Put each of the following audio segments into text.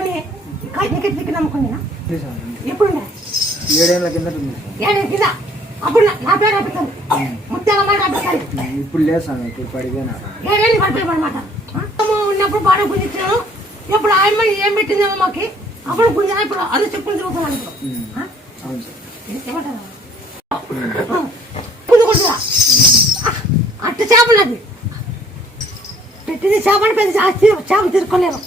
నమ్ముకొని నీకు నమ్ముకుందినా ఎప్పుడు 7 ఏళ్ల కింద కింద అప్పుడు నా పేరు అప్పుతుంది ముత్యాల మాట అప్పుతుంది ఇప్పుడు లేదు స్వామి ఇప్పుడు పడిపోయినా 7 ఏళ్ళు పడిపోయి అనమాట ఉన్నప్పుడు బాగా గుంజించాను ఇప్పుడు ఆయమ్మ ఏం పెట్టిందేమో మాకి అప్పుడు గుంజా ఇప్పుడు అది చెప్పులు తిరుగుతున్నాను ఇప్పుడు అవును సార్ ఏమంటారు పుంజుకుంటున్నా అట్ట చేపలు అది పెట్టింది చేపని పెద్ద చేప తిరుక్కోలేము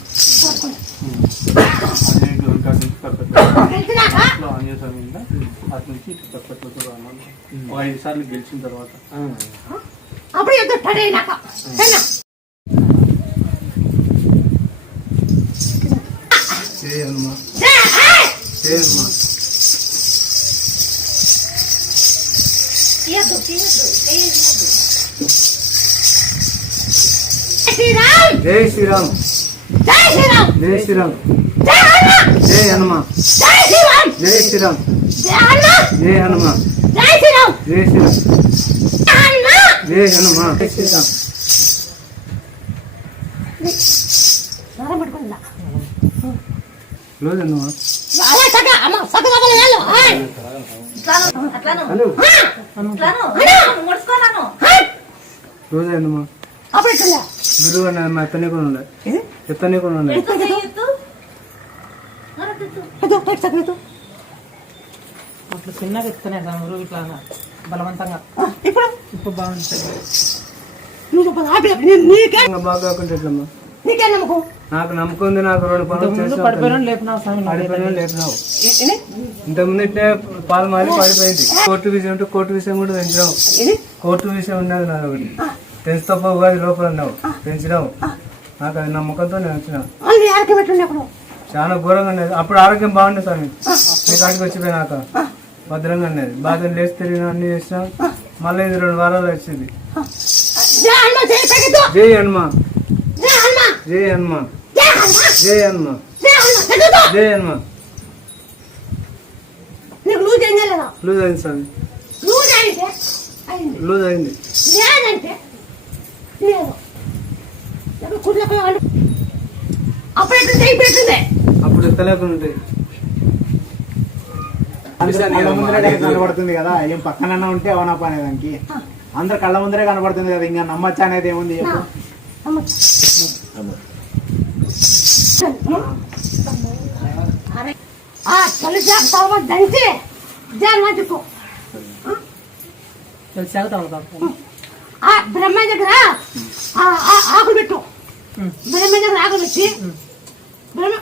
ఒక 5 సార్లు గెలిచిన తర్వాత అప్పుడు ఎంతో పడేనాక జై శ్రీరామ్ జై శ్రీరామ్ జై శ్రీరామ్ జై హనుమ జై శ్రీరామ్ జై శ్రీరామ్ జై హనుమ జై హనుమ జై శ్రీరామ్ జై శ్రీరామ్ జై హనుమ జై శ్రీరామ్ స్వరం పట్టుకుందా రోజు హనుమ అలా సగ అమ్మ సగ బాబులు వెళ్ళు హలో రోజు హనుమ అప్పుడు ఎట్లా గురువు అన్న ఎత్తనే కూడా ఉండే ఎత్తనే కూడా ఉండే అట్లా చిన్నగా ఎత్తుకునే ఊరు ఇట్లా బలవంతంగా ఇప్పుడు ఇప్పుడు బాగుంటుంది నువ్వు నీకే బాగా కాకుండా ఎట్లమ్మా నీకే నమ్మకం నాకు నమ్మకం ఉంది నాకు 2 పనులు చేసి పడిపోయినా లేపినావు స్వామి పడిపోయినా లేపినావు ఇంతకుముందు ఇట్టే పాలు మారి పడిపోయింది కోర్టు విషయం ఉంటే కోర్టు విషయం కూడా పెంచినావు కోర్టు విషయం ఉన్నది నాది ఒకటి పెంచుతో ఉగాది లోపల ఉన్నావు పెంచినావు నాకు అది నమ్మకంతో నేను వచ్చిన చాలా ఘోరంగా ఉండేది అప్పుడు ఆరోగ్యం బాగుండేది స్వామి మీ కాడికి వచ్చిపోయినాక భద్రంగా ఉండేది బాగా లేచి తిరిగిన అన్ని చేసినా మళ్ళీ ఇది 2 వారాలు వచ్చింది జై హనుమ జై హనుమ జై హనుమ జై హనుమ లూజ్ అయింది స్వామి లూజ్ అయింది అప్పుడు తెలియకుండా ఉంటాయి కళ్ళ ముందరే కనబడుతుంది కదా ఏం పక్కన ఉంటే అవనా పనే దానికి అందరు కళ్ళ ముందరే కనబడుతుంది కదా ఇంకా నమ్మచ్చా అనేది ఏముంది బ్రహ్మ దగ్గర ఆకులు పెట్టు బ్రహ్మ దగ్గర ఆకులు పెట్టి బ్రహ్మ